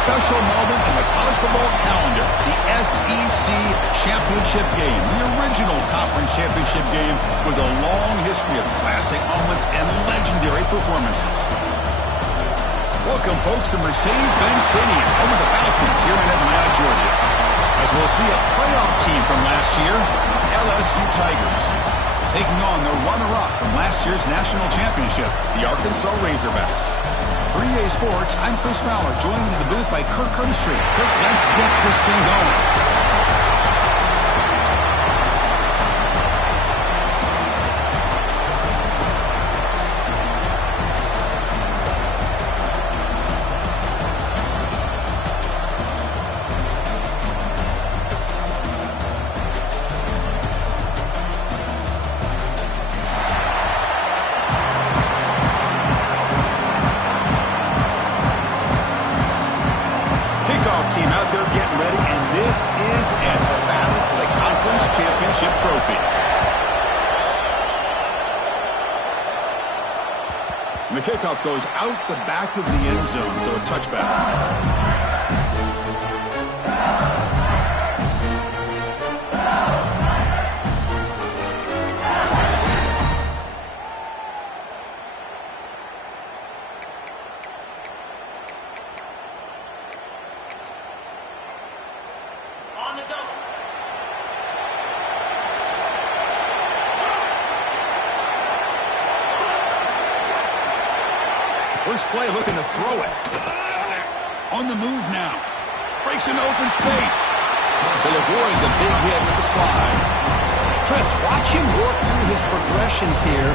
special moment in the college football calendar, the SEC Championship game, the original conference championship game with a long history of classic moments and legendary performances. Welcome, folks, to Mercedes-Benz Stadium, home of the Falcons here in Atlanta, Georgia, as we'll see a playoff team from last year, the LSU Tigers, taking on the runner-up from last year's national championship, the Arkansas Razorbacks. For EA Sports, I'm Chris Fowler, joined in the booth by Kirk Herbstreit. Kirk, let's get this thing going. Team out there getting ready, and this is it, the battle for the conference championship trophy. And the kickoff goes out the back of the end zone, so a touchback. First play, looking to throw it. On the move now. Breaks into open space. Will avoid the big hit with the slide. Chris, watch him work through his progressions here.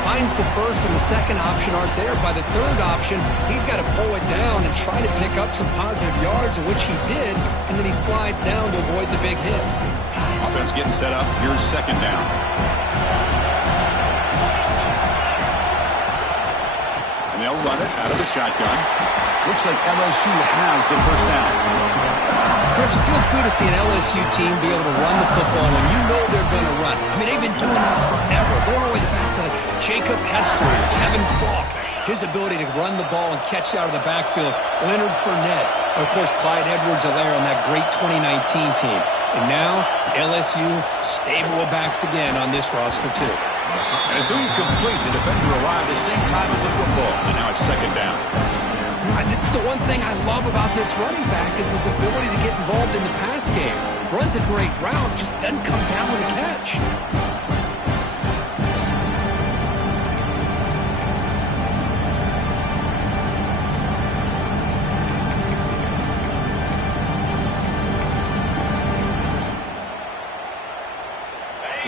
Finds the first and the second option aren't there. By the third option, he's got to pull it down and try to pick up some positive yards, which he did, and then he slides down to avoid the big hit. Offense getting set up. Here's second down. They'll run it out of the shotgun. Looks like LSU has the first down. Chris, it feels good to see an LSU team be able to run the football when you know they're going to run. I mean, they've been doing that forever. Going all the way back to Jacob Hester, Kevin Falk. His ability to run the ball and catch out of the backfield. Leonard Fournette. Of course, Clyde Edwards-Helaire on that great 2019 team. And now, LSU stable of backs again on this roster, too. And it's incomplete. The defender arrived the same time as the football. And now it's second down. This is the one thing I love about this running back is his ability to get involved in the pass game. Runs a great route, just doesn't come down with a catch.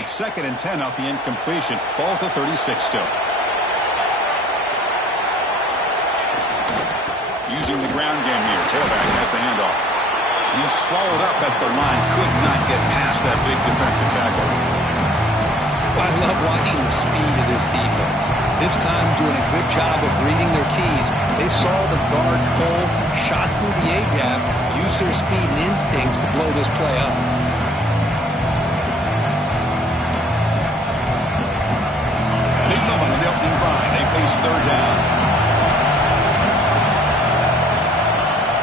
Second and 10 off the incompletion. Ball to 36 still. Using the ground game here. Tailback has the handoff. He's swallowed up at the line. Could not get past that big defensive tackle. Well, I love watching the speed of this defense. This time doing a good job of reading their keys. They saw the guard pull, shot through the A-gap, used their speed and instincts to blow this play up. Third down.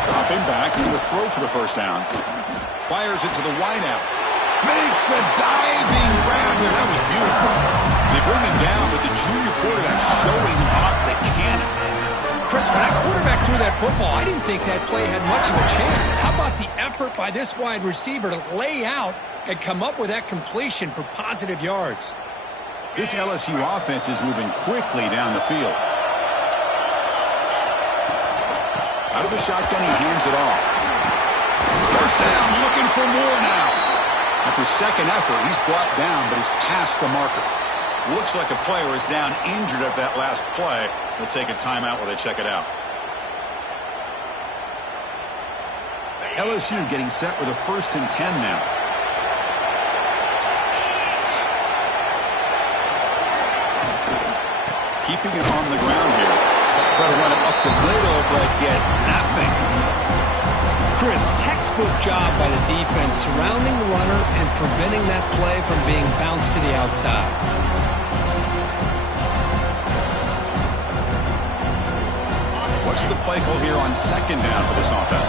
Dropping back to the throw for the first down. Fires it to the wideout. Makes the diving grab there. That was beautiful. They bring him down, but the junior quarterback showing him off the cannon. Chris, when that quarterback threw that football, I didn't think that play had much of a chance. How about the effort by this wide receiver to lay out and come up with that completion for positive yards? This LSU offense is moving quickly down the field. Out of the shotgun, he hands it off. First down, looking for more now. After second effort, he's brought down, but he's past the marker. Looks like a player is down injured at that last play. They'll take a timeout while they check it out. LSU getting set with a 1st and 10 now. Keeping it on the ground here. Try to run it up the middle, but get nothing. Chris, textbook job by the defense surrounding the runner and preventing that play from being bounced to the outside. What's the play call here on second down for this offense?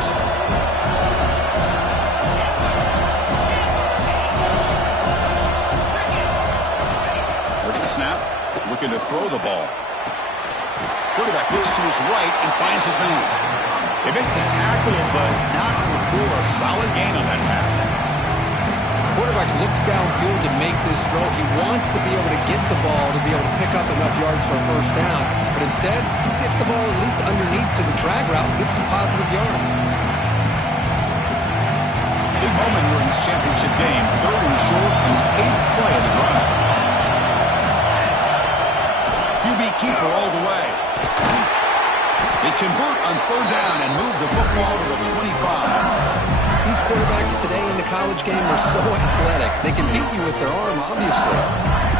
There's the snap. Looking to throw the ball. Quarterback looks to his right and finds his man. They make the tackle, but not before a solid gain on that pass. Quarterback looks downfield to make this throw. He wants to be able to get the ball to be able to pick up enough yards for a first down. But instead, he gets the ball at least underneath to the drag route and gets some positive yards. Big moment here in this championship game. 3rd and short on the 8th play of the drive. QB keeper all the way. They convert on 3rd down and move the football to the 25. These quarterbacks today in the college game are so athletic. They can beat you with their arm, obviously.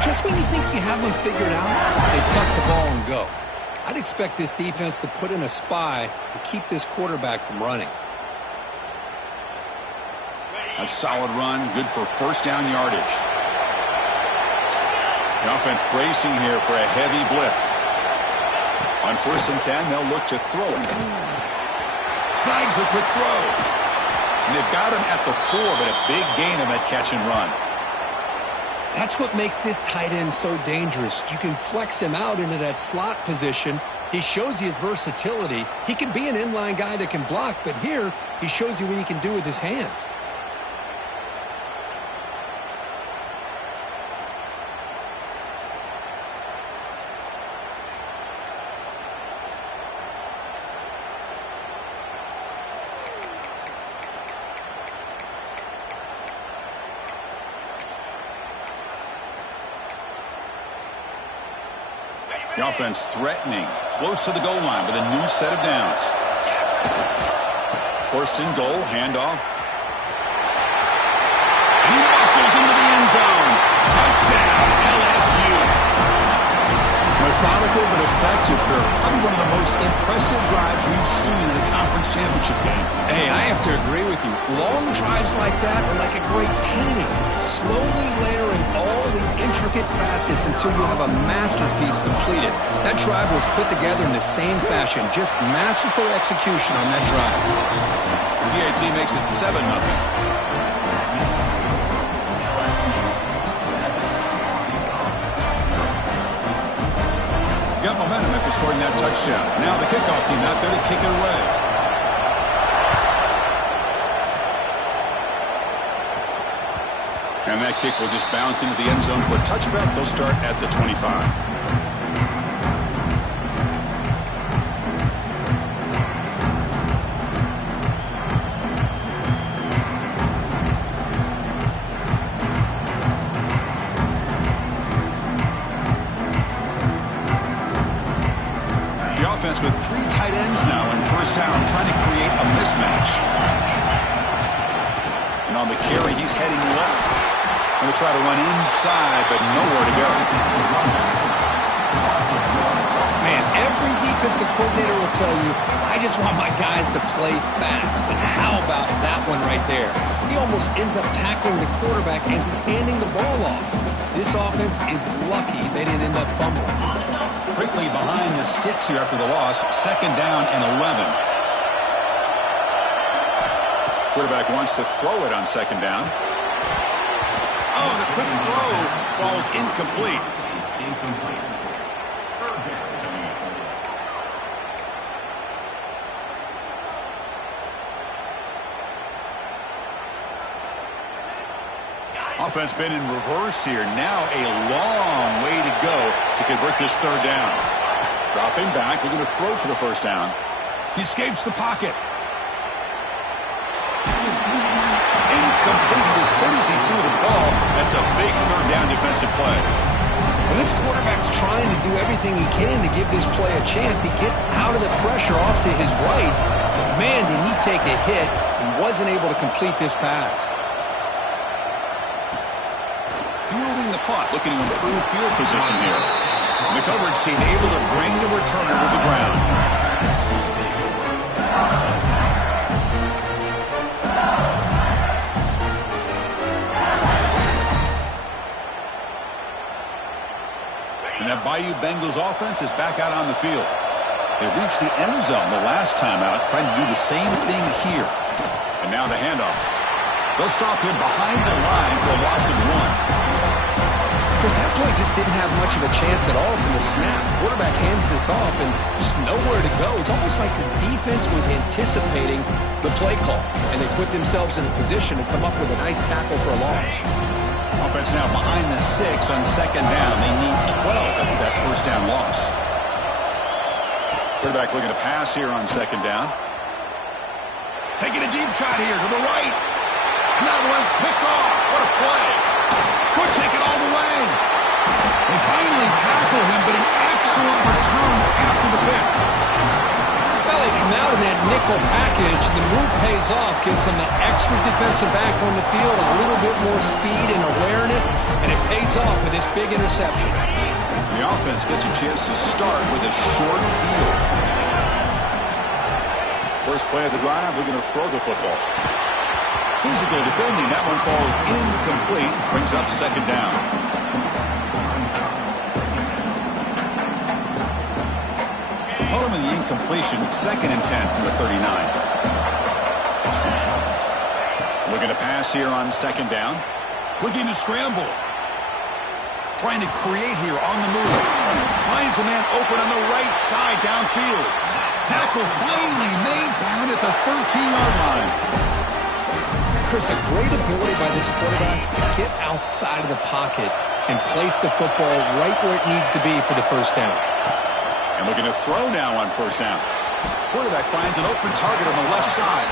Just when you think you have them figured out, they tuck the ball and go. I'd expect this defense to put in a spy to keep this quarterback from running. A solid run, good for first down yardage. The offense bracing here for a heavy blitz. On 1st and 10, they'll look to throw it. Snags the quick throw. And they've got him at the 4, but a big gain on that catch and run. That's what makes this tight end so dangerous. You can flex him out into that slot position. He shows you his versatility. He can be an inline guy that can block, but here he shows you what he can do with his hands. The offense threatening, close to the goal line with a new set of downs. 1st and goal, handoff. He muscles into the end zone. Touchdown, LSU. Methodical but effective, Kirk. Probably one of the most impressive drives we've seen in a conference championship game. Hey, I have to agree with you. Long drives like that are like a great painting. Slowly layering all the intricate facets until you have a masterpiece completed. That drive was put together in the same fashion. Just masterful execution on that drive. PAT makes it 7-0. Got momentum after scoring that touchdown. Now the kickoff team out there to kick it away. And that kick will just bounce into the end zone for a touchback. They'll start at the 25. With 3 tight ends now in first down, trying to create a mismatch. And on the carry, he's heading left. Going to try to run inside, but nowhere to go. Man, every defensive coordinator will tell you, I just want my guys to play fast. And how about that one right there? He almost ends up tackling the quarterback as he's handing the ball off. This offense is lucky they didn't end up fumbling. Quickly behind the sticks here after the loss. 2nd down and 11. Quarterback wants to throw it on 2nd down. Oh, the quick throw falls incomplete. Offense been in reverse here. Now a long way to go to convert this 3rd down. Dropping back, looking to throw for the first down. He escapes the pocket. Incomplete. As good as he threw the ball, that's a big 3rd down defensive play. Well, this quarterback's trying to do everything he can to give this play a chance. He gets out of the pressure off to his right. But man, did he take a hit and wasn't able to complete this pass. Fielding the punt, looking to improve field position here. The coverage team able to bring the returner to the ground. And that Bayou Bengals offense is back out on the field. They reached the end zone the last time out, trying to do the same thing here. And now the handoff. They'll stop him behind the line for a loss of 1. Chris, that play just didn't have much of a chance at all from the snap. The quarterback hands this off and just nowhere to go. It's almost like the defense was anticipating the play call, and they put themselves in a position to come up with a nice tackle for a loss. Offense now behind the 6 on second down. They need 12 after that first down loss. Quarterback looking to pass here on second down. Taking a deep shot here to the right. And that one's picked off. What a play. Could take it all the way. They finally tackle him, but an excellent return after the pick. Well, they come out in that nickel package. The move pays off, gives them an extra defensive back on the field, a little bit more speed and awareness, and it pays off with this big interception. The offense gets a chance to start with a short field. First play of the drive, they're going to throw the football. Physical defending, that one falls incomplete, brings up second down. Hold him in the incompletion, 2nd and 10 from the 39. Looking to pass here on second down. Looking to scramble. Trying to create here on the move. Finds a man open on the right side downfield. Tackle finally made down at the 13-yard line. Chris, a great ability by this quarterback to get outside of the pocket and place the football right where it needs to be for the first down. And looking to throw now on first down. Quarterback finds an open target on the left side.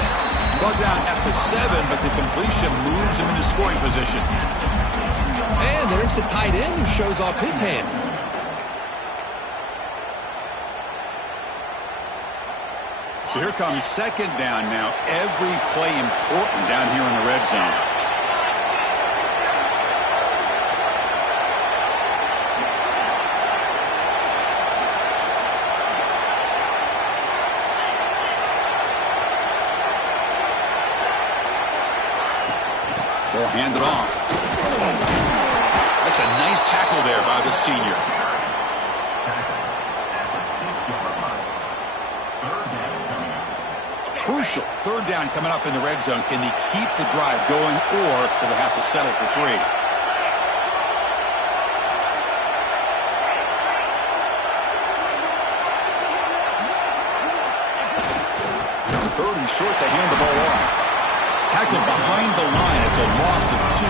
Brought down at the 7, but the completion moves him into scoring position. And there's the tight end who shows off his hands. So here comes second down now. Every play important down here in the red zone. They'll hand it off. That's a nice tackle there by the senior. Crucial. Third down coming up in the red zone. Can they keep the drive going, or will they have to settle for 3? Third and short, they hand the ball off. Tackled behind the line. It's a loss of 2.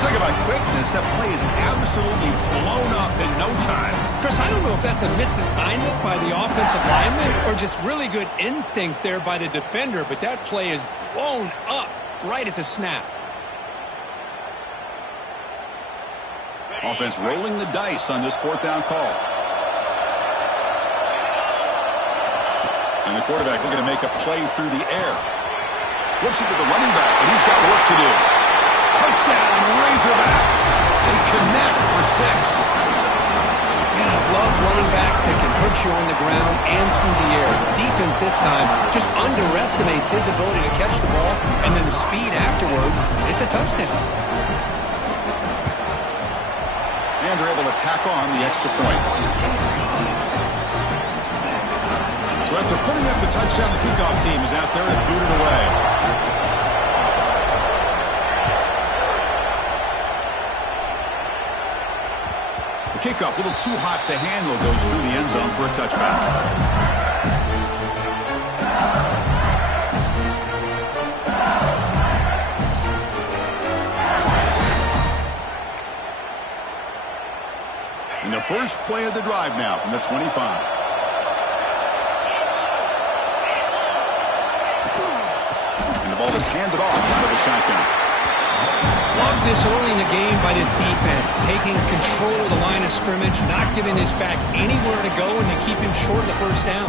Talk about quickness. That play is absolutely blown up in no time. Chris, I don't know if that's a misassignment by the offensive lineman or just really good instincts there by the defender, but that play is blown up right at the snap. Offense rolling the dice on this 4th down call. And the quarterback looking to make a play through the air. Flips it to the running back, but he's got work to do. Touchdown, Razorbacks. They connect for 6. And I love running backs that can hurt you on the ground and through the air. The defense this time just underestimates his ability to catch the ball, and then the speed afterwards. It's a touchdown. And they're able to tack on the extra point. So after putting up the touchdown, the kickoff team is out there and booted away. The kickoff, a little too hot to handle, goes through the end zone for a touchback. And the first play of the drive now from the 25. And the ball is handed off out of the shotgun. Love this early in the game by this defense, taking control of the line of scrimmage, not giving this back anywhere to go, and to keep him short of the first down.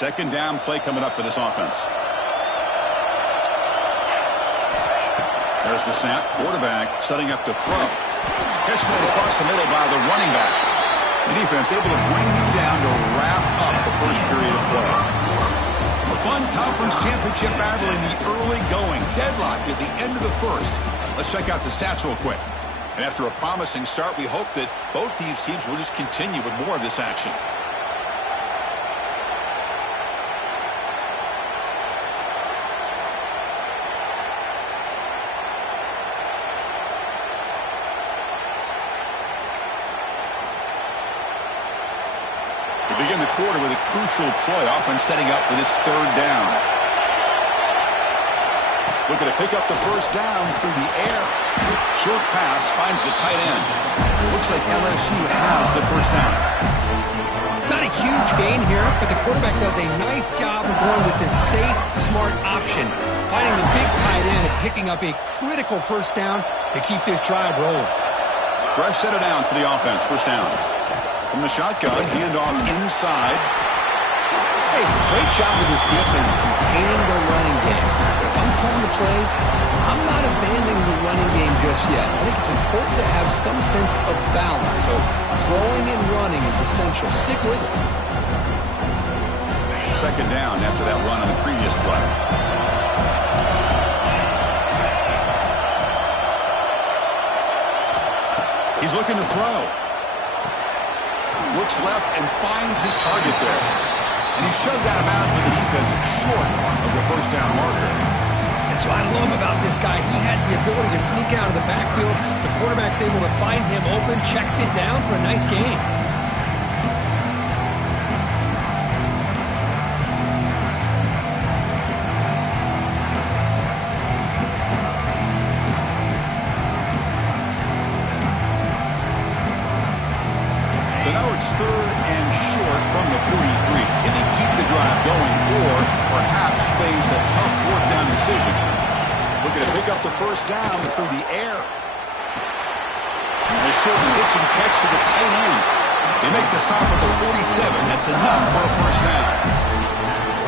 Second down play coming up for this offense. There's the snap. Quarterback setting up to throw. Catch ball across the middle by the running back. The defense able to bring him down to wrap up the first period of play. A fun conference championship battle in the early going. Deadlocked at the end of the first. Let's check out the stats real quick. And after a promising start, we hope that both these teams will just continue with more of this action. We begin the quarter with a crucial play, often setting up for this third down. Looking to pick up the first down through the air. Short pass finds the tight end. Looks like LSU has the first down. Not a huge gain here, but the quarterback does a nice job of going with this safe, smart option, finding the big tight end and picking up a critical first down to keep this drive rolling. Fresh set of downs for the offense. First down. From the shotgun, handoff inside. Hey, it's a great job with this defense containing the running game. If I'm calling the plays, I'm not abandoning the running game just yet. I think it's important to have some sense of balance. So throwing and running is essential. Stick with it. Second down after that run on the previous play. He's looking to throw. Looks left and finds his target there. And he's shoved out of bounds with the defense short of the first down marker. That's what I love about this guy. He has the ability to sneak out of the backfield. The quarterback's able to find him open, checks it down for a nice gain. So now it's third and short from the 43. Can he keep the drive going or perhaps face a tough fourth down decision? Looking to pick up the first down through the air. And a short pitch and catch to the tight end. They make the stop at the 47. That's enough for a first down.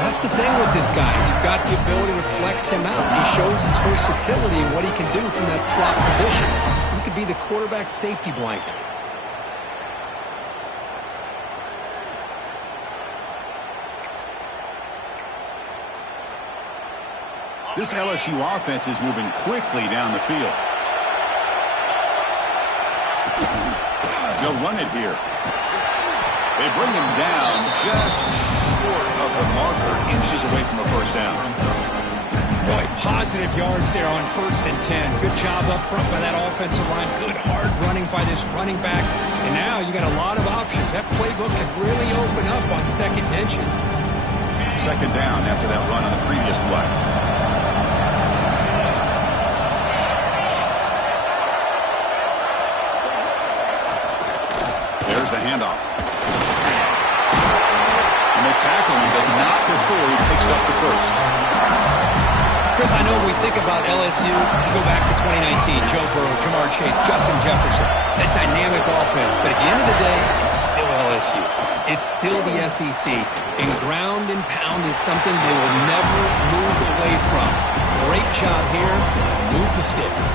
That's the thing with this guy. You've got the ability to flex him out. He shows his versatility and what he can do from that slot position. He could be the quarterback's safety blanket. This LSU offense is moving quickly down the field. They'll run it here. They bring him down just short of the marker, inches away from a first down. Boy, positive yards there on 1st and 10. Good job up front by that offensive line. Good hard running by this running back. And now you got a lot of options. That playbook can really open up on second and inches. Second down after that run on the previous play. There's the handoff. And they tackle him, but not before he picks up the first. Chris, I know when we think about LSU, you go back to 2019, Joe Burrow, Jamar Chase, Justin Jefferson, that dynamic offense. But at the end of the day, it's still LSU. It's still the SEC. And ground and pound is something they will never move away from. Great job here. Move the sticks.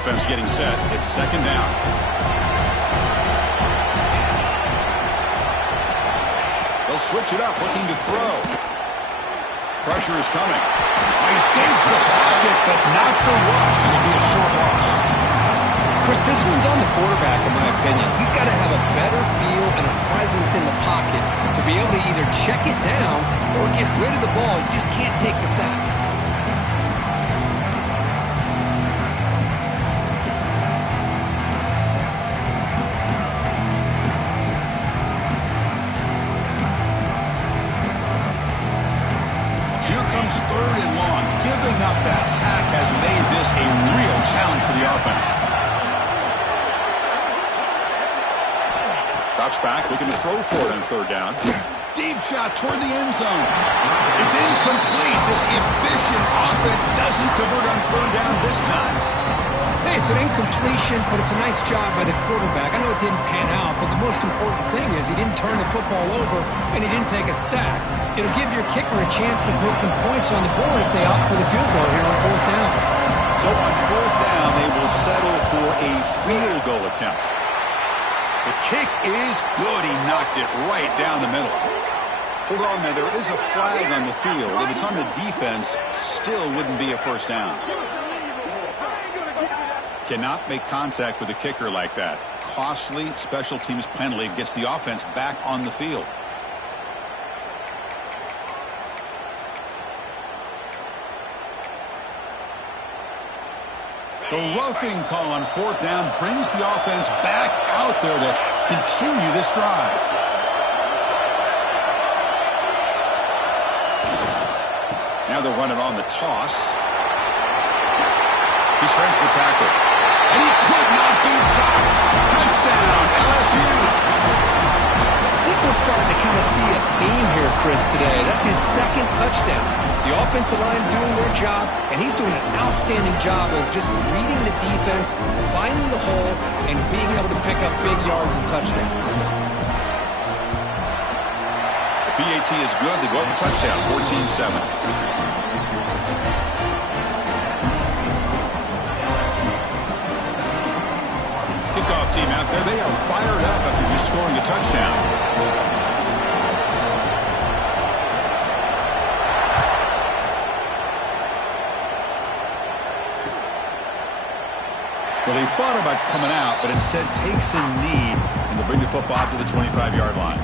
Offense getting set. It's second down. They'll switch it up, looking to throw. Pressure is coming. He escapes the pocket, but not the rush. It'll be a short loss. Chris, this one's on the quarterback, in my opinion. He's got to have a better feel and a presence in the pocket to be able to either check it down or get rid of the ball. You just can't take the sack. Here comes third and long. Giving up that sack has made this a real challenge for the offense. Drops back, looking to throw for it on third down. Deep shot toward the end zone. It's incomplete. This efficient offense doesn't convert on third down this time. Hey, it's an incompletion, but it's a nice job by the quarterback. I know it didn't pan out, but the most important thing is he didn't turn the football over and he didn't take a sack. It'll give your kicker a chance to put some points on the board if they opt for the field goal here on fourth down. So on fourth down, they will settle for a field goal attempt. The kick is good. He knocked it right down the middle. Hold on there. There is a flag on the field. If it's on the defense, still wouldn't be a first down. Cannot make contact with a kicker like that. Costly special teams penalty gets the offense back on the field. The roughing call on fourth down brings the offense back out there to continue this drive. Now they're running on the toss. He shreds the tackle. And he could not be stopped. Touchdown, LSU. I think we're starting to kind of see a theme here, Chris, today. That's his second touchdown. The offensive line doing their job, and he's doing an outstanding job of just reading the defense, finding the hole, and being able to pick up big yards and touchdowns. The PAT is good. They go up a touchdown, 14-7. Kickoff team out there. They are fired up after just scoring a touchdown. Well, they thought about coming out, but instead takes a knee, and they'll bring the football to the 25-yard line.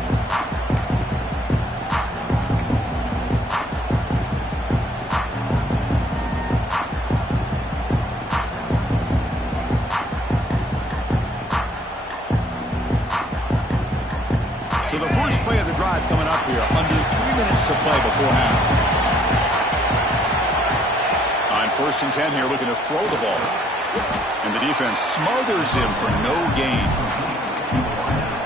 So the first play of the drive coming up here, under 3 minutes to play before half. On 1st and 10 here, looking to throw the ball. And the defense smothers him for no gain.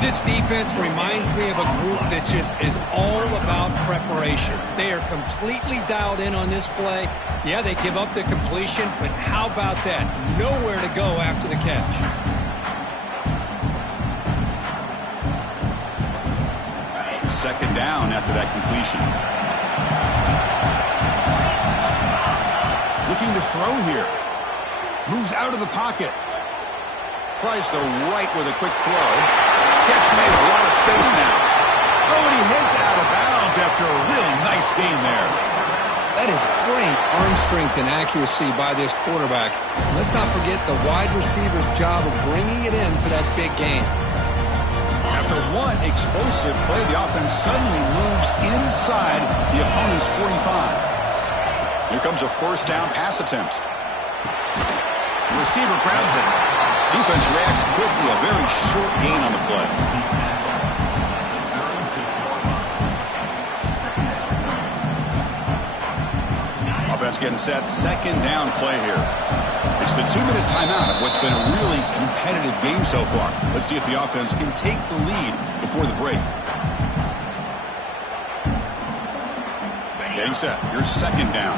This defense reminds me of a group that just is all about preparation. They are completely dialed in on this play. Yeah, they give up the completion, but how about that? Nowhere to go after the catch. Second down after that completion. Looking to throw here. Moves out of the pocket. Tries the right with a quick throw. Catch made, a lot of space now. Oh, and he heads out of bounds after a really nice gain there. That is great arm strength and accuracy by this quarterback. Let's not forget the wide receiver's job of bringing it in for that big gain. After one explosive play, the offense suddenly moves inside the opponent's 45. Here comes a first down pass attempt. The receiver grabs it. Defense reacts quickly. A very short gain on the play. Offense getting set. Second down play here. It's the 2-minute timeout of what's been a really competitive game so far. Let's see if the offense can take the lead before the break. Getting set. Here's second down.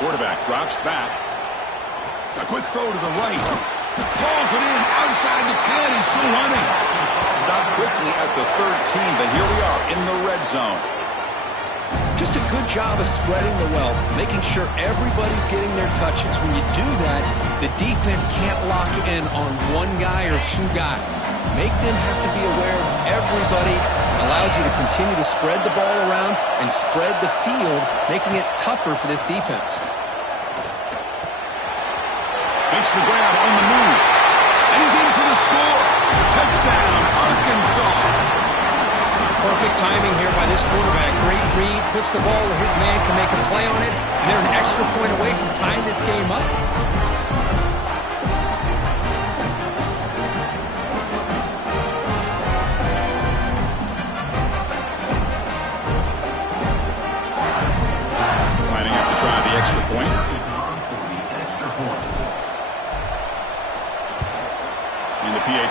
Quarterback drops back. A quick throw to the right. Pulls it in outside the 10. He's still running. Stopped quickly at the 13, but here we are in the red zone. Just a good job of spreading the wealth, making sure everybody's getting their touches. When you do that, the defense can't lock in on one guy or two guys. Make them have to be aware of everybody. Allows you to continue to spread the ball around and spread the field, making it tougher for this defense. Makes the grab on the move. And he's in for the score. Touchdown, Arkansas. Perfect timing here by this quarterback. Great read, puts the ball where his man can make a play on it, and they're an extra point away from tying this game up.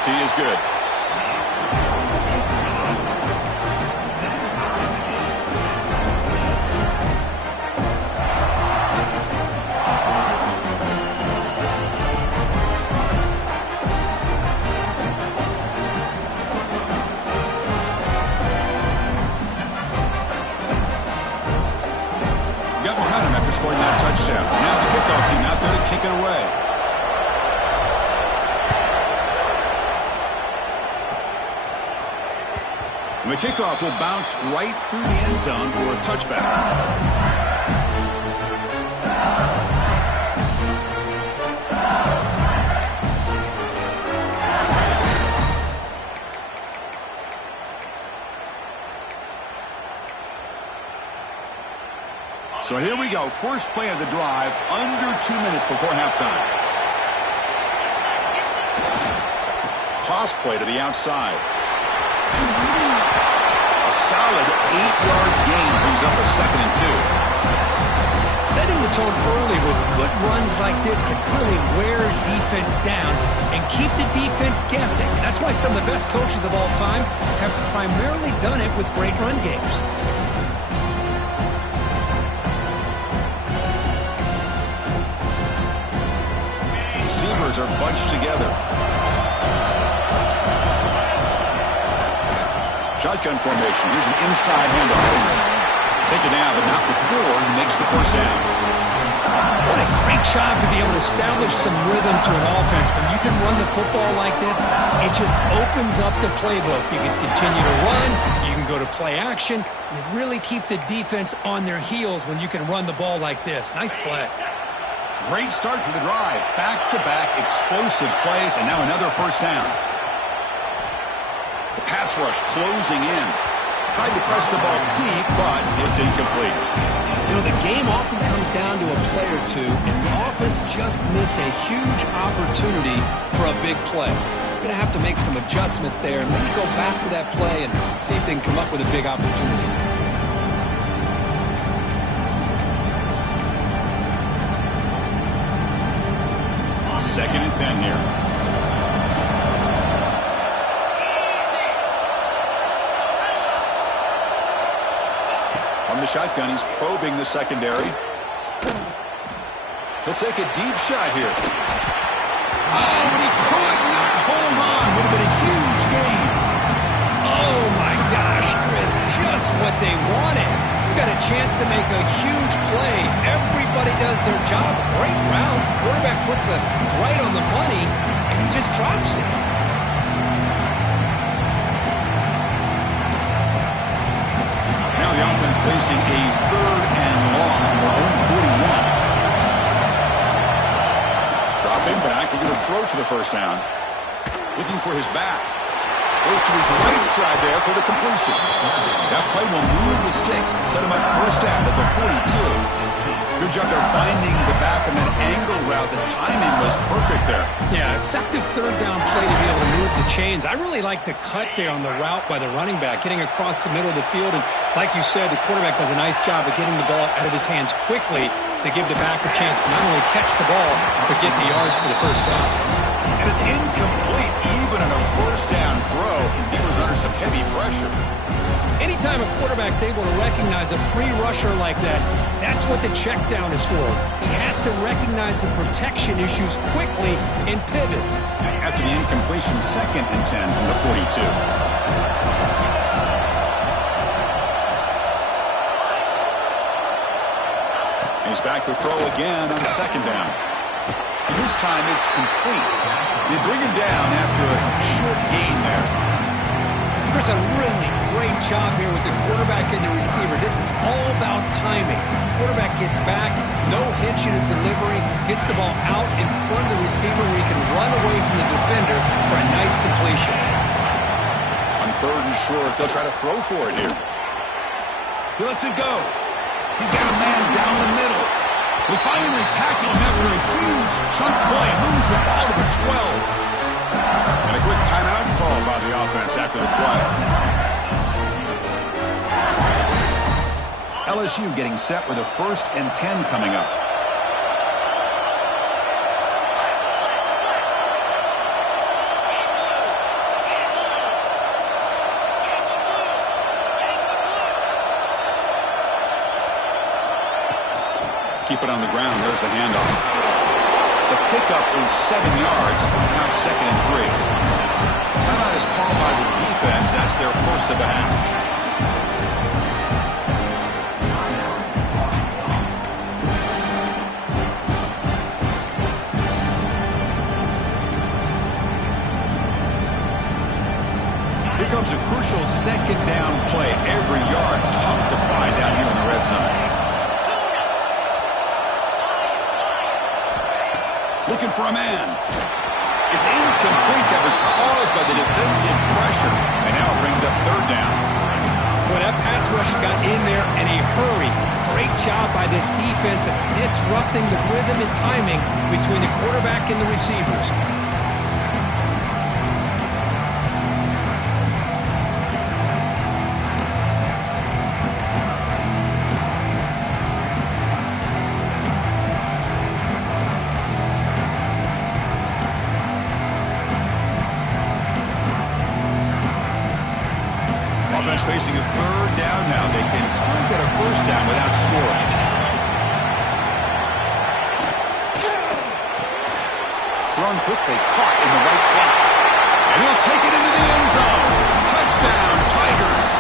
penalty is good. Got momentum after scoring that touchdown. Now the kickoff team out there to kick it away. And the kickoff will bounce right through the end zone for a touchback. So here we go. First play of the drive, under 2 minutes before halftime. Toss play to the outside. A solid 8-yard gain brings up a 2nd and 2. Setting the tone early with good runs like this can really wear defense down and keep the defense guessing. That's why some of the best coaches of all time have primarily done it with great run games. Receivers are bunched together. Shotgun formation. Here's an inside handoff. Take it down, but not before he makes the first down. What a great job to be able to establish some rhythm to an offense. When you can run the football like this, it just opens up the playbook. You can continue to run. You can go to play action. You really keep the defense on their heels when you can run the ball like this. Nice play. Great start to the drive. Back-to-back explosive plays, and now another first down. The pass rush closing in. Tried to press the ball deep, but it's incomplete. You know, the game often comes down to a play or two, and the offense just missed a huge opportunity for a big play. Going to have to make some adjustments there and maybe go back to that play and see if they can come up with a big opportunity. 2nd and 10 here. From the shotgun, he's probing the secondary. He'll take a deep shot here. Oh, but he could not hold on. Would have been a huge gain. Oh, my gosh, Chris, just what they wanted. You got a chance to make a huge play. Everybody does their job. Great route. Quarterback puts it right on the money, and he just drops it. Now the offense facing a 3rd and long from their own 41. Dropping back, we're going to throw for the first down. Looking for his back. Goes to his right side there for the completion. That play will move the sticks. Set him up first down at the 42. Good job there finding the back and that angle route. The timing was perfect there. Yeah, effective 3rd down play to be able to move the chains. I really like the cut there on the route by the running back, getting across the middle of the field. And like you said, the quarterback does a nice job of getting the ball out of his hands quickly to give the back a chance to not only catch the ball, but get the yards for the first down. And it's incomplete. Even in a first down throw, he was under some heavy pressure. Anytime a quarterback's able to recognize a free rusher like that, that's what the check down is for. He has to recognize the protection issues quickly and pivot. After the incompletion, 2nd and 10 from the 42. He's back to throw again on 2nd down. And this time it's complete. They bring him down after a short gain there. Chris, a really great job here with the quarterback and the receiver. This is all about timing. Quarterback gets back, no hitch in his delivery, gets the ball out in front of the receiver where he can run away from the defender for a nice completion. On 3rd and short, they'll try to throw for it here. He lets it go. He's got a man down the middle. We finally tackle him after a huge chunk play. Moves the ball to the 12. And a quick timeout call by the offense after the play. LSU getting set with a 1st and 10 coming up. Keep it on the ground. There's the handoff. The pickup is 7 yards. Now it's 2nd and 3. Timeout is called by the defense. That's their first of the half. Here comes a crucial 2nd down play. Every yard tough to find down here in the red zone. Looking for a man. It's incomplete. That was caused by the defensive pressure. And now it brings up 3rd down. Well, that pass rush got in there in a hurry. Great job by this defense of disrupting the rhythm and timing between the quarterback and the receivers. Facing a 3rd down now. They can still get a 1st down without scoring. Thrown quickly, caught in the right flat. And he'll take it into the end zone. Touchdown, Tigers.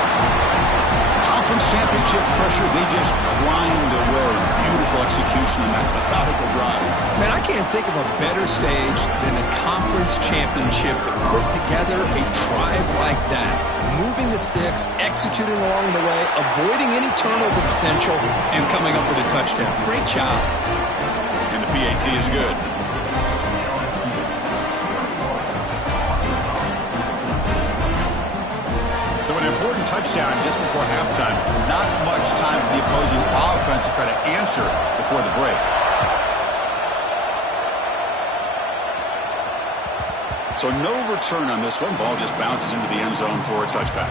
Conference championship pressure, they just grind away. Beautiful execution on that methodical drive. Man, I can't think of a better stage than a conference championship to put together a drive like that. Moving the sticks, executing along the way, avoiding any turnover potential, and coming up with a touchdown. Great job. And the PAT is good. So an important touchdown just before halftime. Not much time for the opposing offense to try to answer before the break. So no return on this one. Ball just bounces into the end zone for a touchback.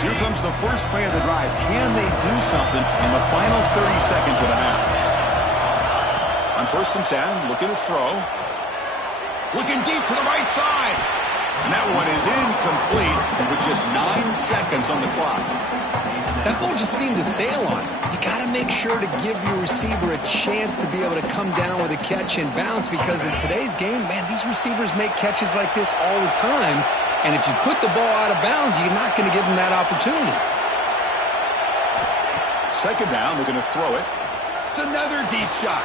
Here comes the first play of the drive. Can they do something in the final 30 seconds of the half? On 1st and 10, looking to throw. Looking deep to the right side. And that one is incomplete with just 9 seconds on the clock. That ball just seemed to sail on it. You got to make sure to give your receiver a chance to be able to come down with a catch and bounce, because in today's game, man, these receivers make catches like this all the time. And if you put the ball out of bounds, you're not going to give them that opportunity. 2nd down, looking to throw it. It's another deep shot.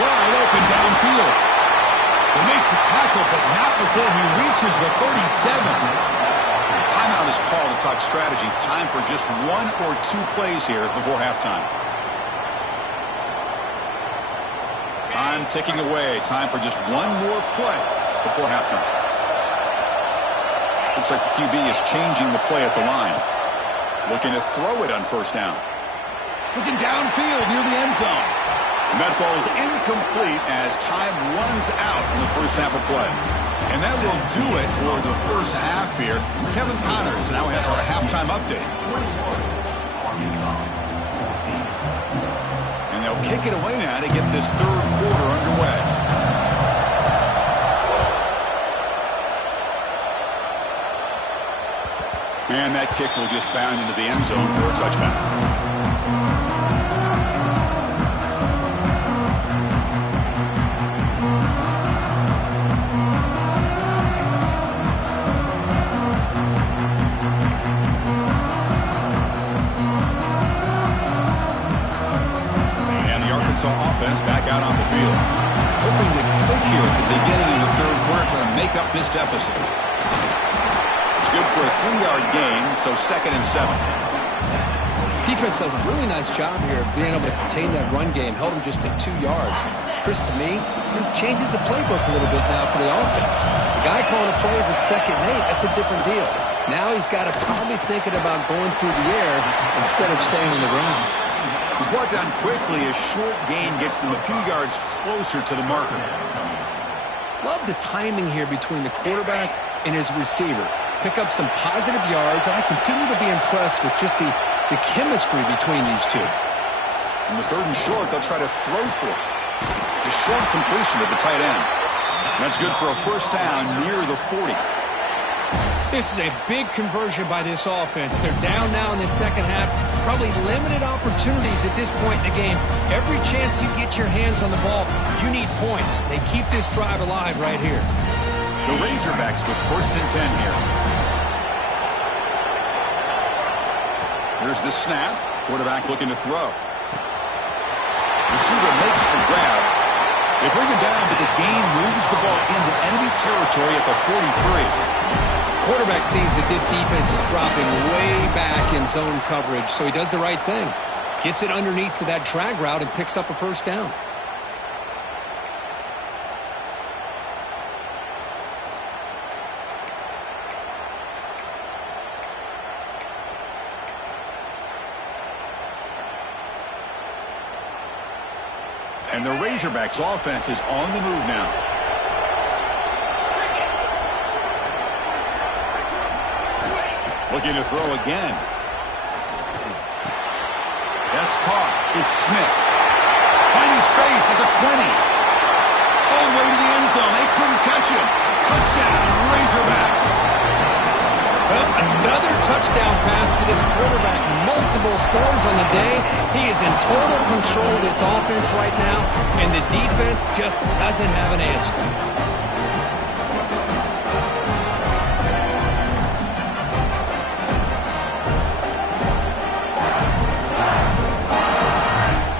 Wide open downfield. They make the tackle, but not before he reaches the 37. Timeout is called to talk strategy. Time for just 1 or 2 plays here before halftime. Time ticking away. Time for just 1 more play before halftime. Looks like the QB is changing the play at the line. Looking to throw it on 1st down. Looking downfield near the end zone. And that ball is incomplete as time runs out in the first half of play. And that will do it for the first half here. Kevin Connors now has our halftime update. And they'll kick it away now to get this 3rd quarter underway. And that kick will just bound into the end zone for a touchback. Offense back out on the field. Hoping to click here at the beginning of the 3rd quarter, trying to make up this deficit. It's good for a 3-yard gain, so 2nd and 7. Defense does a really nice job here of being able to contain that run game, held him just at 2 yards. Chris, to me, this changes the playbook a little bit now for the offense. The guy calling the plays at 2nd and 8, that's a different deal. Now he's got to probably thinking about going through the air instead of staying on the ground. He's brought down quickly. A short gain gets them a few yards closer to the marker. Love the timing here between the quarterback and his receiver. Pick up some positive yards, and I continue to be impressed with just the chemistry between these two. In the 3rd and short, they'll try to throw for it. The short completion to the tight end. That's good for a first down near the 40. This is a big conversion by this offense. They're down now in the second half. Probably limited opportunities at this point in the game. Every chance you get your hands on the ball, you need points. They keep this drive alive right here. The Razorbacks with first and 10 here. Here's the snap. Quarterback looking to throw. Receiver makes the grab. They bring him down, but the gain moves the ball into enemy territory at the 43. Quarterback sees that this defense is dropping way back in zone coverage, so he does the right thing. Gets it underneath to that drag route and picks up a first down. And the Razorbacks offense is on the move now. Looking to throw again. That's caught. It's Smith. Finding space at the 20. All the way to the end zone. They couldn't catch him. Touchdown, Razorbacks. Well, another touchdown pass for this quarterback. Multiple scores on the day. He is in total control of this offense right now, and the defense just doesn't have an answer.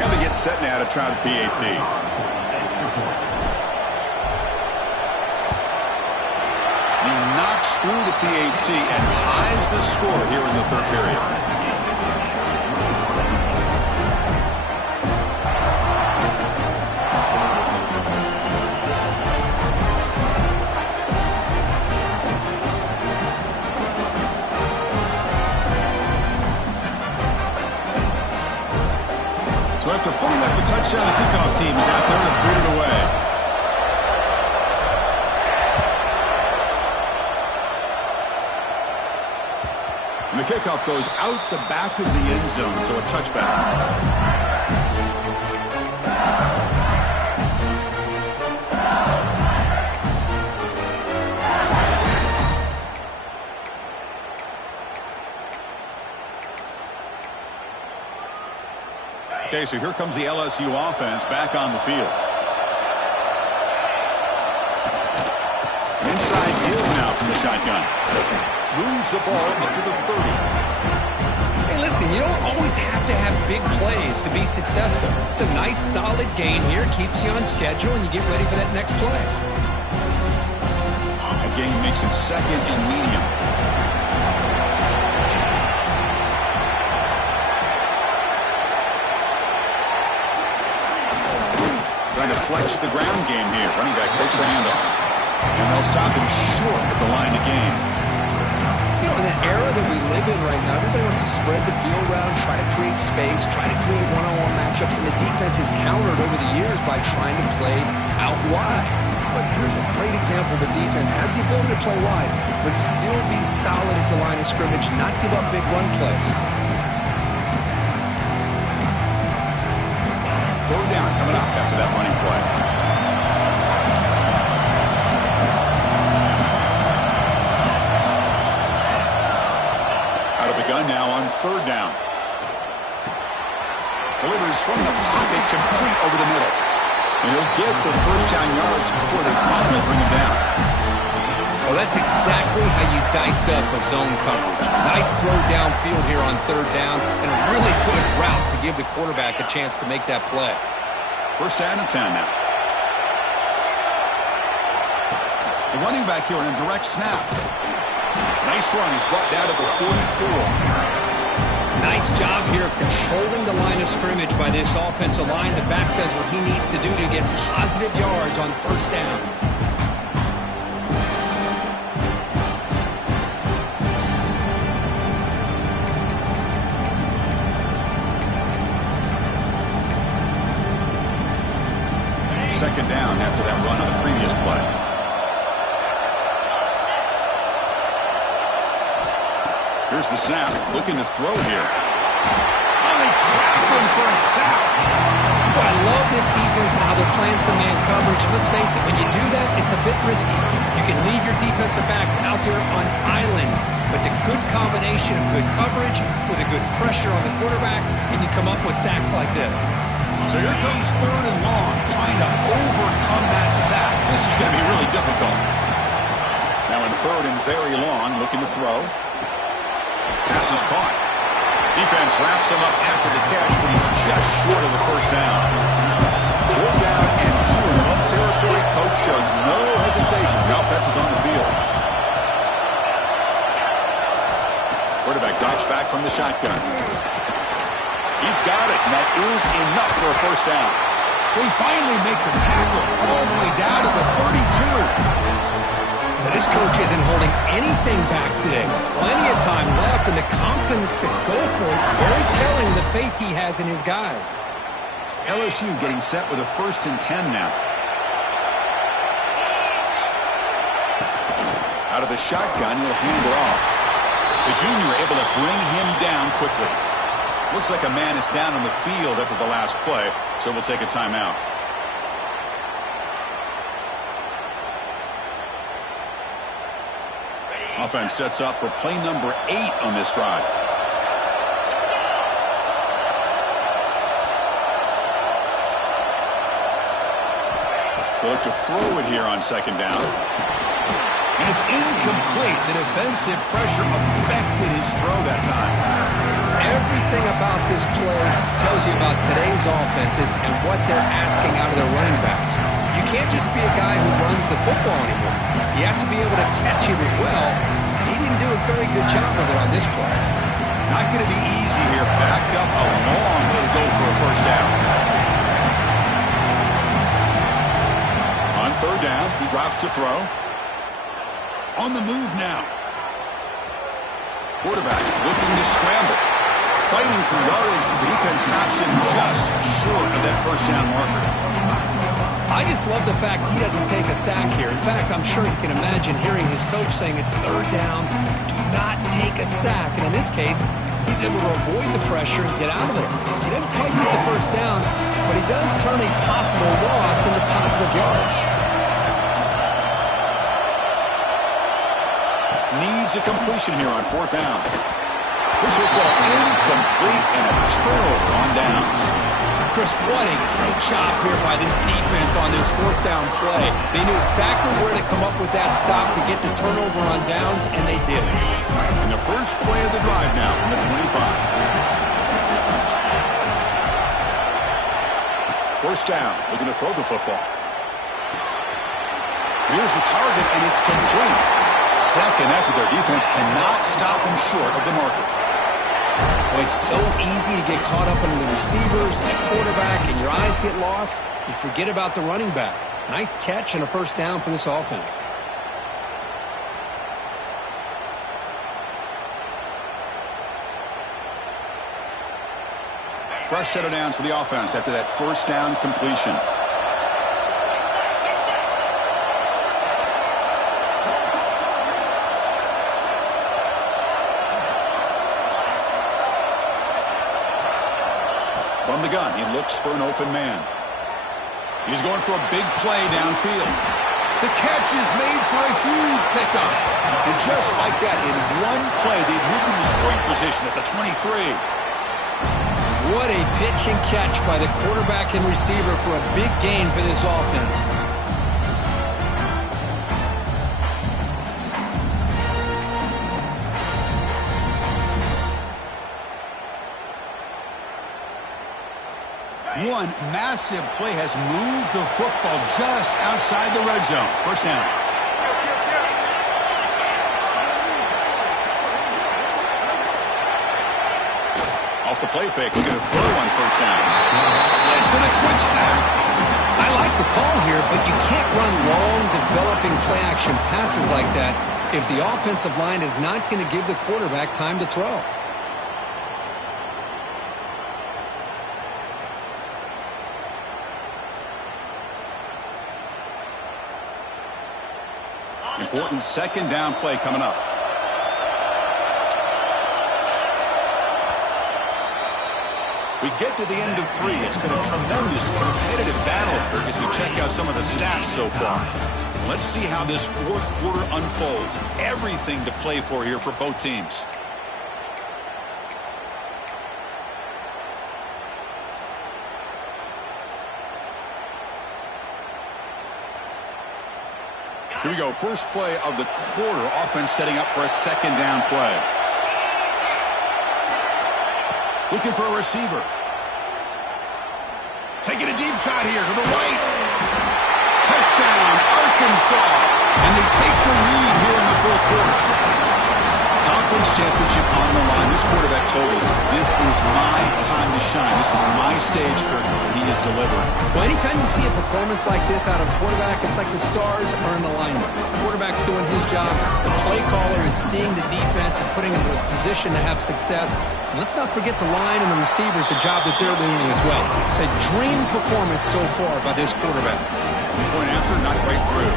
And they get set now to try the PAT. Knocks through the PAT and ties the score here in the third period. So after putting up a touchdown, the kickoff team is out there to boot it away. And the kickoff goes out the back of the end zone, so a touchback. Okay, so here comes the LSU offense back on the field. Inside deal now from the shotgun. Moves the ball up to the 30. Hey, listen, you don't always have to have big plays to be successful. It's a nice, solid gain here. Keeps you on schedule, and you get ready for that next play. A gain makes it second and medium. Trying to flex the ground game here. Running back takes a handoff. And they'll stop him short at the line of game. You know, in that era that we live in right now, everybody wants to spread the field around, try to create space, try to create one-on-one matchups, and the defense has countered over the years by trying to play out wide. But here's a great example. The defense has the ability to play wide, but still be solid at the line of scrimmage, not give up big run plays. Third down coming up after that running play. Out of the gun now on third down. Delivers from the pocket, complete over the middle. And he'll get the first down yards before they finally bring him down. Well, that's exactly how you dice up a zone coverage. Nice throw downfield here on third down, and a really good route to give the quarterback a chance to make that play. First down and 10 now. The running back here in a direct snap. Nice run. He's brought down to the 44. Nice job here of controlling the line of scrimmage by this offensive line. The back does what he needs to do to get positive yards on first down. Second down after that run on the previous play. Here's the snap. Looking to throw here. Oh, they trap him for a sack. Well, I love this this defense and how they're playing some man coverage. And let's face it, when you do that, it's a bit risky. You can leave your defensive backs out there on islands, but the good combination of good coverage with a good pressure on the quarterback, and you come up with sacks like this. So here comes 3rd and long, trying to overcome that sack. This is going to be really difficult. Now in 3rd and very long, looking to throw. Pass is caught. Defense wraps him up after the catch, but he's just short of the first down. 4th down and 2 in the home territory. Coach shows no hesitation. Malpetz is on the field. Quarterback drops back from the shotgun. He's got it, and that is enough for a first down. They finally make the tackle all the way down to the 32. This coach isn't holding anything back today. Plenty of time left, and the confidence to go for it. Very telling the faith he has in his guys. LSU getting set with a 1st and 10 now. Out of the shotgun, he'll hand it off. The junior able to bring him down quickly. Looks like a man is down on the field after the last play, so we'll take a timeout. Offense sets up for play number 8 on this drive. They'll look to throw it here on 2nd down. And it's incomplete. The defensive pressure affected his throw that time. Everything about this play tells you about today's offenses and what they're asking out of their running backs. You can't just be a guy who runs the football anymore. You have to be able to catch it as well. And he didn't do a very good job of it on this play. Not going to be easy here. Backed up a long way to go for a first down. On 3rd down, he drops to throw. On the move now. Quarterback looking to scramble. Fighting for yardage, but the defense stops him just short of that first down marker. I just love the fact he doesn't take a sack here. In fact, I'm sure he can imagine hearing his coach saying it's 3rd down, do not take a sack. And in this case, he's able to avoid the pressure and get out of there. He doesn't quite get the first down, but he does turn a possible loss into positive yards. Needs a completion here on 4th down. This will go incomplete and a turnover on downs. Chris, what a great job here by this defense on this 4th down play. They knew exactly where to come up with that stop to get the turnover on downs, and they did it. And the first play of the drive now from the 25. 1st down, looking to throw the football. Here's the target, and it's complete. 2nd after their defense cannot stop them short of the marker. Well, it's so easy to get caught up in the receivers and the quarterback, and your eyes get lost. You forget about the running back. Nice catch and a first down for this offense. Fresh set of downs for the offense after that first down completion. From the gun, he looks for an open man. He's going for a big play downfield. The catch is made for a huge pickup. And just like that, in one play, they moved into scoring position at the 23. What a pitch and catch by the quarterback and receiver for a big gain for this offense. One massive play has moved the football just outside the red zone. First down. Off the play fake, we're going to throw on first down. It's in a quick sack. I like the call here, but you can't run long, developing play-action passes like that if the offensive line is not going to give the quarterback time to throw. Important second down play coming up. We get to the end of 3. It's been a tremendous competitive battle here as we check out some of the stats so far. Let's see how this fourth quarter unfolds. Everything to play for here for both teams. Here we go. First play of the quarter. Offense setting up for a second down play. Looking for a receiver. Taking a deep shot here to the right. Touchdown, Arkansas. And they take the lead here in the fourth quarter. Conference championship on the line. This quarterback told us, this is my time to shine. This is my stage, Kirk, and he is delivering. Well, anytime you see a performance like this out of a quarterback, it's like the stars are in alignment. The quarterback's doing his job. The play caller is seeing the defense and putting him in a position to have success. And let's not forget the line and the receivers, the job that they're doing as well. It's a dream performance so far by this quarterback. Point after, not quite through.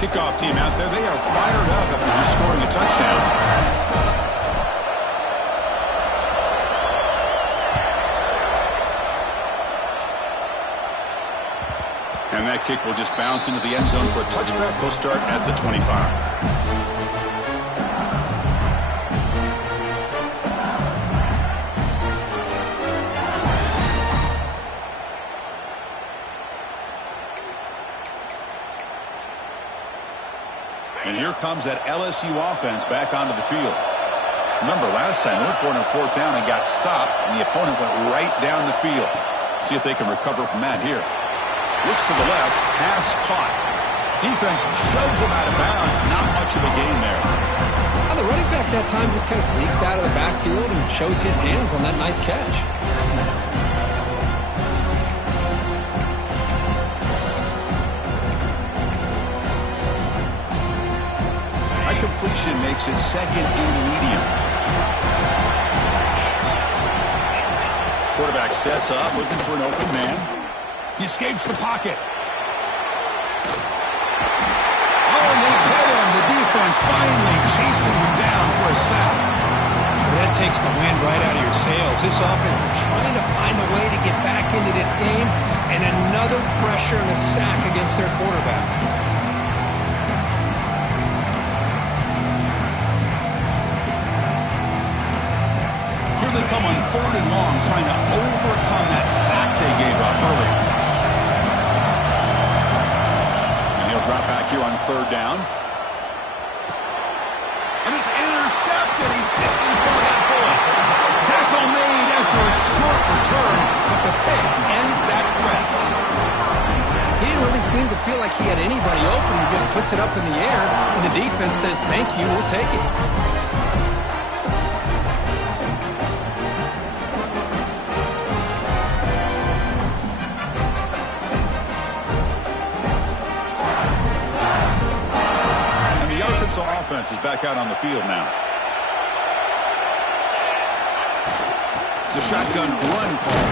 Kickoff team out there. They are fired up after just scoring a touchdown. And that kick will just bounce into the end zone for a touchback. They'll start at the 25. And here comes that LSU offense back onto the field. Remember, last time they went for it on fourth down and got stopped, and the opponent went right down the field. See if they can recover from that here. Looks to the left, pass caught. Defense shoves him out of bounds. Not much of a gain there. Well, the running back that time just kind of sneaks out of the backfield and shows his hands on that nice catch. Completion makes it second and medium. Quarterback sets up, looking for an open man. He escapes the pocket. Oh, and they get him. The defense finally chasing him down for a sack. That takes the wind right out of your sails. This offense is trying to find a way to get back into this game, and another pressure and a sack against their quarterback. They come on 3rd and long, trying to overcome that sack they gave up early. And he'll drop back here on 3rd down. And it's intercepted. He's sticking for that bullet. Tackle made after a short return, but the pick ends that threat. He didn't really seem to feel like he had anybody open. He just puts it up in the air, and the defense says, thank you, we'll take it. Offense is back out on the field now. It's a shotgun run call.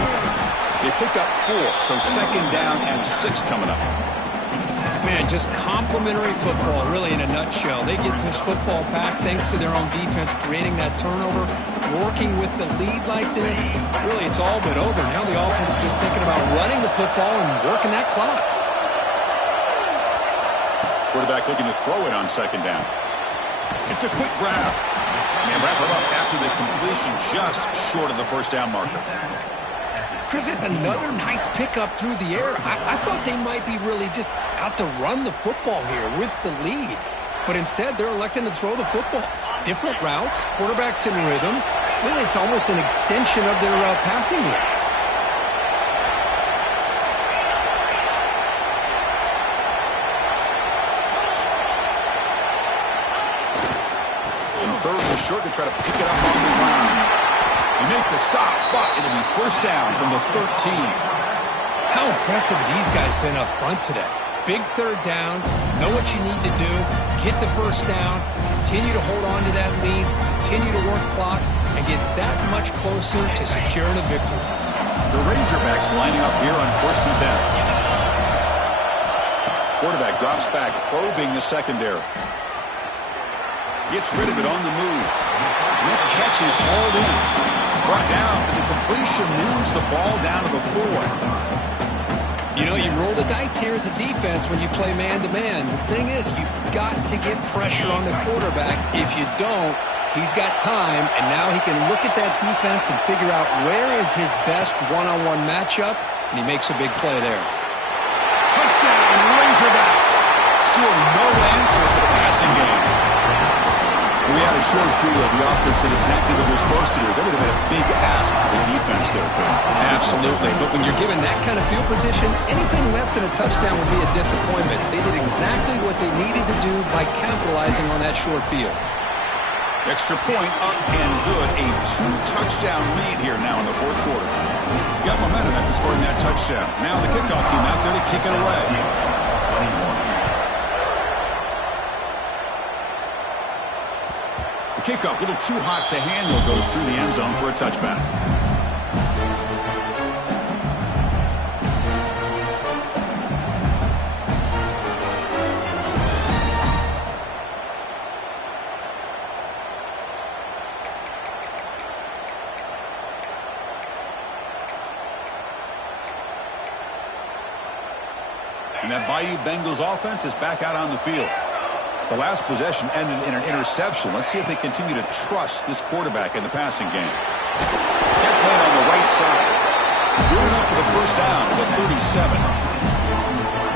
They pick up 4, so 2nd down and 6 coming up. Man, just complimentary football, really, in a nutshell. They get this football back thanks to their own defense, creating that turnover, working with the lead like this. Really, it's all but over. Now the offense is just thinking about running the football and working that clock. Quarterback looking to throw it on 2nd down. It's a quick grab. And they wrap it up after the completion just short of the 1st down marker. Chris, it's another nice pickup through the air. I thought they might be really just out to run the football here with the lead. But instead, they're electing to throw the football. Different routes, quarterbacks in rhythm. Really, it's almost an extension of their passing route. Third and short to try to pick it up on the ground. They make the stop, but it'll be 1st down from the 13. How impressive these guys been up front today. Big 3rd down, know what you need to do, get the 1st down, continue to hold on to that lead, continue to work clock, and get that much closer to securing a victory. The Razorbacks lining up here on 1st and 10. Quarterback drops back, probing the secondary. Gets rid of it on the move. That catch is hauled in. Brought down, and the completion moves the ball down to the 4. You know, you roll the dice here as a defense when you play man-to-man. The thing is, you've got to get pressure on the quarterback. If you don't, he's got time, and now he can look at that defense and figure out where is his best one-on-one matchup, and he makes a big play there. Touchdown, Razorbacks. Still no answer for the passing game. We had a short view of the offense did exactly what they're supposed to do. That would have been a big ask for the defense there, Cole. Absolutely. But when you're given that kind of field position, anything less than a touchdown would be a disappointment. They did exactly what they needed to do by capitalizing on that short field. Extra point up and good. A 2-touchdown lead here now in the 4th quarter. Got momentum after scoring that touchdown. Now the kickoff team out there to kick it away. The kickoff, a little too hot to handle, goes through the end zone for a touchback. And that Bayou Bengals offense is back out on the field. The last possession ended in an interception. Let's see if they continue to trust this quarterback in the passing game. Catch made on the right side. Good enough for the first down to the 37.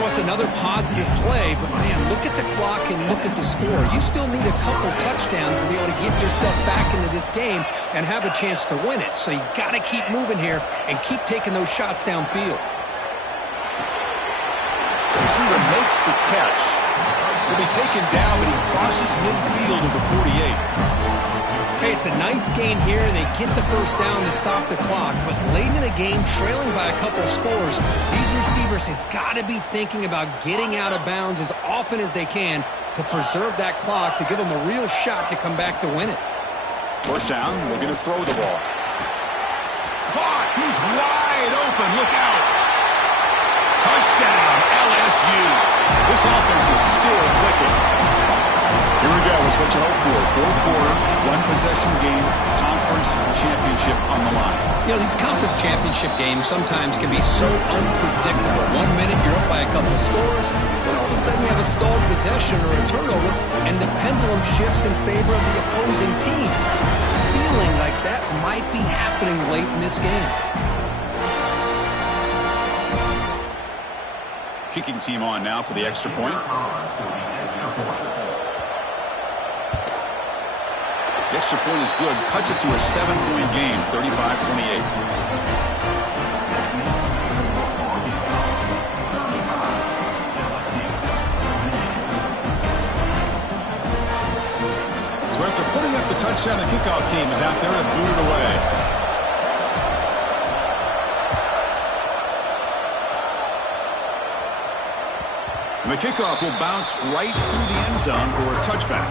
Well, it's another positive play, but, man, look at the clock and look at the score. You still need a couple touchdowns to be able to get yourself back into this game and have a chance to win it. So you got to keep moving here and keep taking those shots downfield. Receiver makes the catch. Will be taken down, but he crosses midfield of the 48. Hey, it's a nice gain here, and they get the first down to stop the clock. But late in the game, trailing by a couple of scores, these receivers have got to be thinking about getting out of bounds as often as they can to preserve that clock, to give them a real shot to come back to win it. First down, looking to throw the ball. Caught! He's wide open. Look out! Touchdown, LSU. This offense is still clicking. Here we go. It's what you hope for. 4th quarter, 1-possession game, conference championship on the line. You know, these conference championship games sometimes can be so unpredictable. 1 minute you're up by a couple of scores, then all of a sudden you have a stalled possession or a turnover, and the pendulum shifts in favor of the opposing team. It's feeling like that might be happening late in this game. Kicking team on now for the extra point. The extra point is good. Cuts it to a 7-point game, 35-28. So after putting up the touchdown, the kickoff team is out there to boot it away. The kickoff will bounce right through the end zone for a touchback.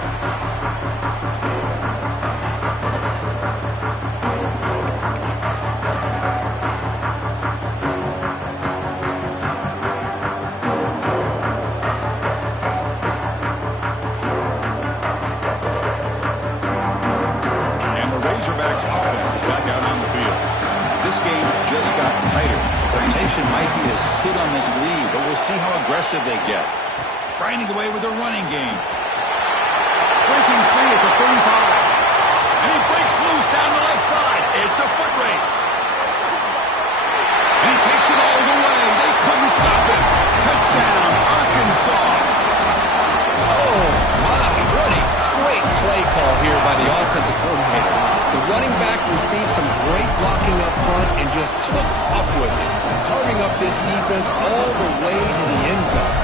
And the Razorbacks offense is back out on the field. This game just got tighter. The temptation might be to sit on this lead, but we'll see how aggressive they get. Grinding away with their running game. Breaking free at the 35. And he breaks loose down the left side. It's a foot race. And he takes it all the way. They couldn't stop him. Touchdown, Arkansas. Oh, my, what a great play call here by the offensive coordinator. The running back received some great blocking up front and just took off with it, carving up this defense all the way to the end zone.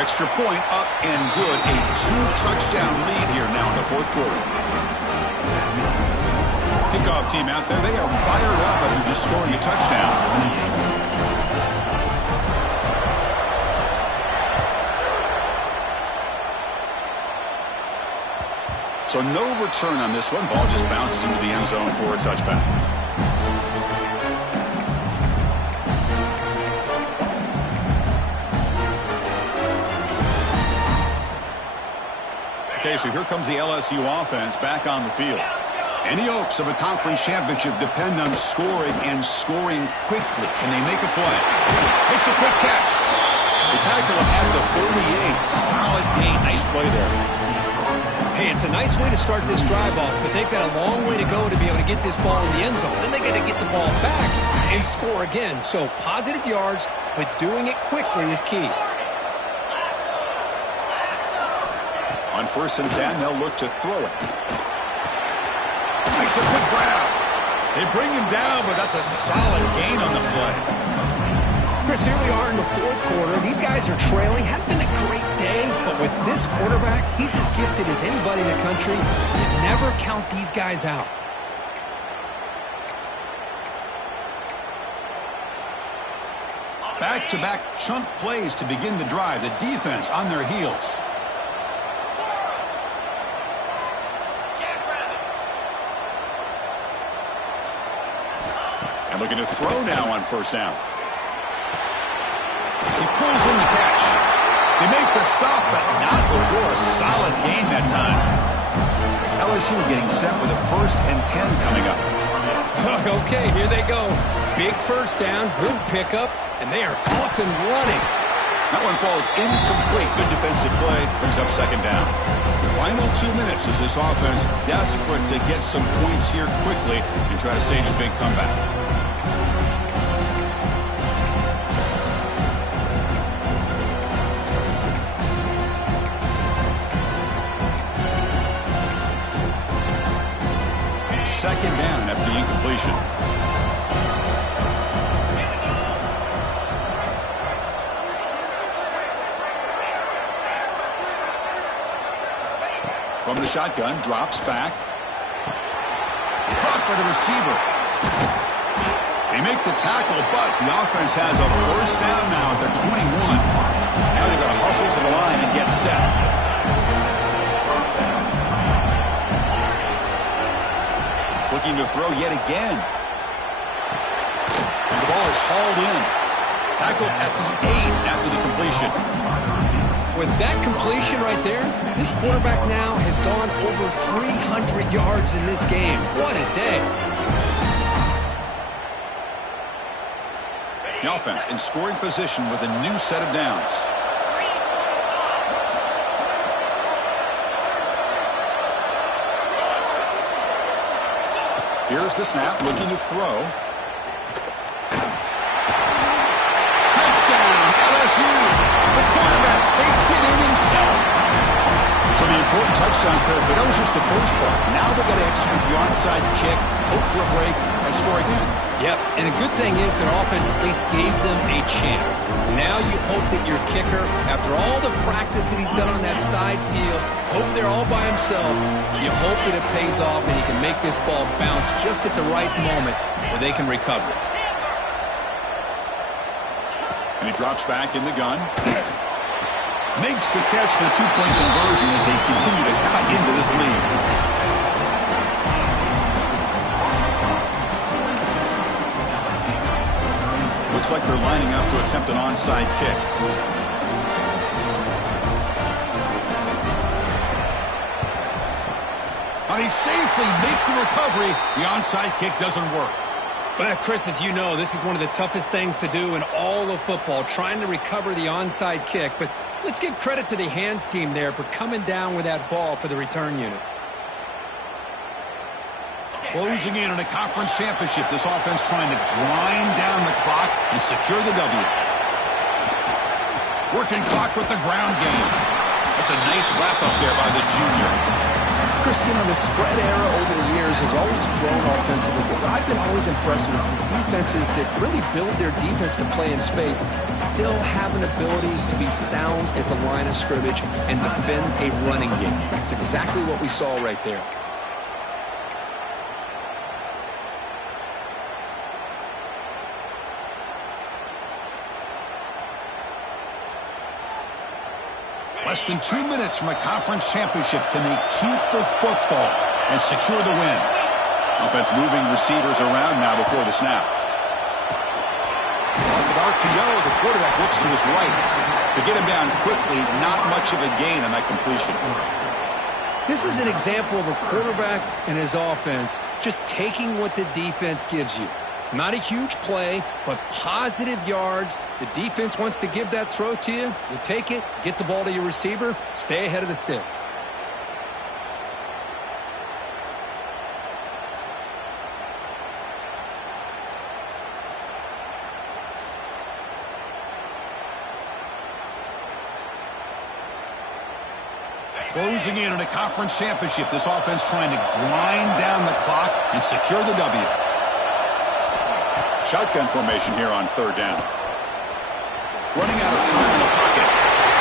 Extra point up and good. A 2-touchdown lead here now in the 4th quarter. Kickoff team out there. They are fired up after just scoring a touchdown. So no return on this one. Ball just bounces into the end zone for a touchback. Okay, so here comes the LSU offense back on the field. And the Oaks of a conference championship depend on scoring and scoring quickly. Can they make a play? Makes a quick catch. The tackle at the 38. Solid gain. Nice play there. Hey, it's a nice way to start this drive off, but they've got a long way to go to be able to get this ball in the end zone. Then they got to get the ball back and score again. So positive yards, but doing it quickly is key. On 1st and 10, they'll look to throw it. Makes a quick grab. They bring him down, but that's a solid gain on the play. Chris, here we are in the 4th quarter. These guys are trailing. Hadn't been a great day, but with this quarterback, he's as gifted as anybody in the country. You never count these guys out. Back-to-back chunk plays to begin the drive. The defense on their heels. And looking to throw now on 1st down. He pulls in the catch. They make the stop, but not before a solid gain that time. LSU getting set with a 1st and 10 coming up. Okay, here they go. Big 1st down, good pickup, and they are off and running. That one falls incomplete. Good defensive play. Brings up 2nd down. Final 2 minutes as this offense desperate to get some points here quickly and try to stage a big comeback. Second down after the incompletion. From the shotgun, drops back. Caught by the receiver. They make the tackle, but the offense has a 1st down now at the 21. Now they've got to hustle to the line and get set. Looking to throw yet again. And the ball is hauled in. Tackled at the 8 after the completion. With that completion right there, this quarterback now has gone over 300 yards in this game. What a day. The offense in scoring position with a new set of downs. Here's the snap, looking to throw. Touchdown, LSU. The quarterback takes it in himself. So the important touchdown pair, but that was just the first part. Now they've got to execute the onside kick, hope for a break, and score again. Yep, and the good thing is their offense at least gave them a chance. Now you hope that your kicker, after all the practice that he's done on that side field, over there all by himself, you hope that it pays off and he can make this ball bounce just at the right moment where they can recover it. And he drops back in the gun. Makes the catch for the 2-point conversion as they continue to cut into this lead. Looks like they're lining up to attempt an onside kick. They safely make the recovery. The onside kick doesn't work. But Chris, as you know, this is one of the toughest things to do in all of football, trying to recover the onside kick. But let's give credit to the hands team there for coming down with that ball for the return unit. Closing in on a conference championship, this offense trying to grind down the clock and secure the W. Working clock with the ground game. That's a nice wrap-up there by the junior. Chris, you know, the spread era over the years has always grown offensively, but I've been always impressed with defenses that really build their defense to play in space, still have an ability to be sound at the line of scrimmage and defend a running game. That's exactly what we saw right there. Less than 2 minutes from a conference championship. Can they keep the football and secure the win? Offense moving receivers around now before the snap. Off an RPO, the quarterback looks to his right. To get him down quickly, not much of a gain on that completion. This is an example of a quarterback and his offense just taking what the defense gives you. Not a huge play, but positive yards. The defense wants to give that throw to you. You take it, get the ball to your receiver, stay ahead of the sticks. Closing in on a conference championship, this offense trying to grind down the clock and secure the W. Shotgun formation here on 3rd down. Running out of time in the pocket.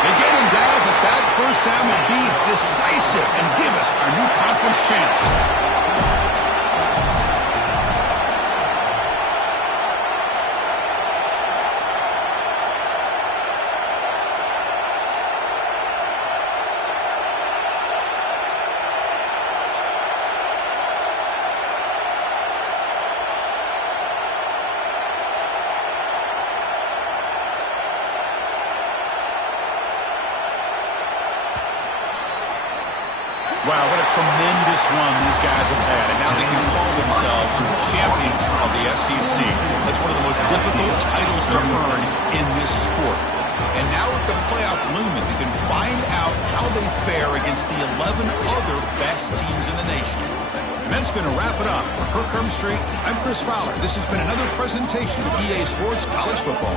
They get him down, but that first down will be decisive and give us our new conference champs. Wow, what a tremendous run these guys have had, and now they can call themselves champions of the SEC. That's one of the most difficult titles to earn in this sport. And now with the playoff looming, they can find out how they fare against the 11 other best teams in the nation. And that's going to wrap it up. For Kirk Street, I'm Chris Fowler. This has been another presentation of EA Sports College Football.